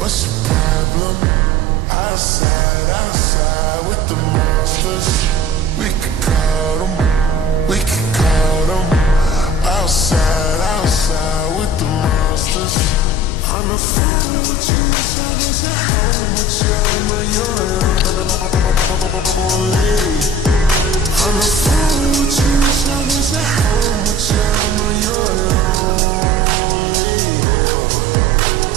What's your problem? Outside with the monsters. We could call them, we could call them. Outside with the monsters. On the phone with you, so I was at home with you. I know you're lonely. On the phone with you, so I was at home with you. I know you're lonely.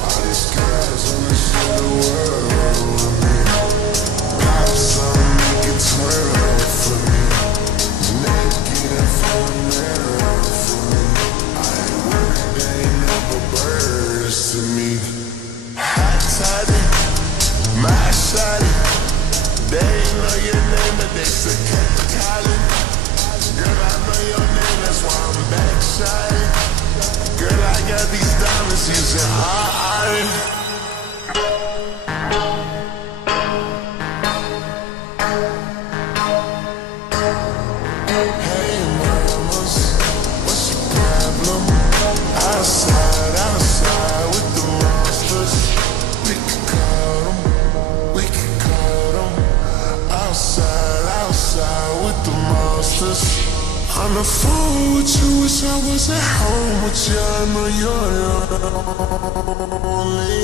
All these guys on the shit the world with me. Pop some, make it twirl for me. Naked in front of the mirror for me. I ain't worried, they ain't never birds to me. Hot toddy, my shawty. They ain't know your name, but they say Colin. Girl, I know your name, that's why I'm back shawty. Girl, I got these diamonds using iron. Hey mamas, what's your problem? Outside with the monsters. We could call them, we could call them. Outside with the monsters. On the phone with you, wish I was at home with you. I know you're lonely.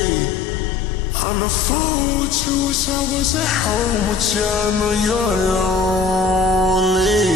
On the phone with you, wish I was at home with you. I know you're lonely.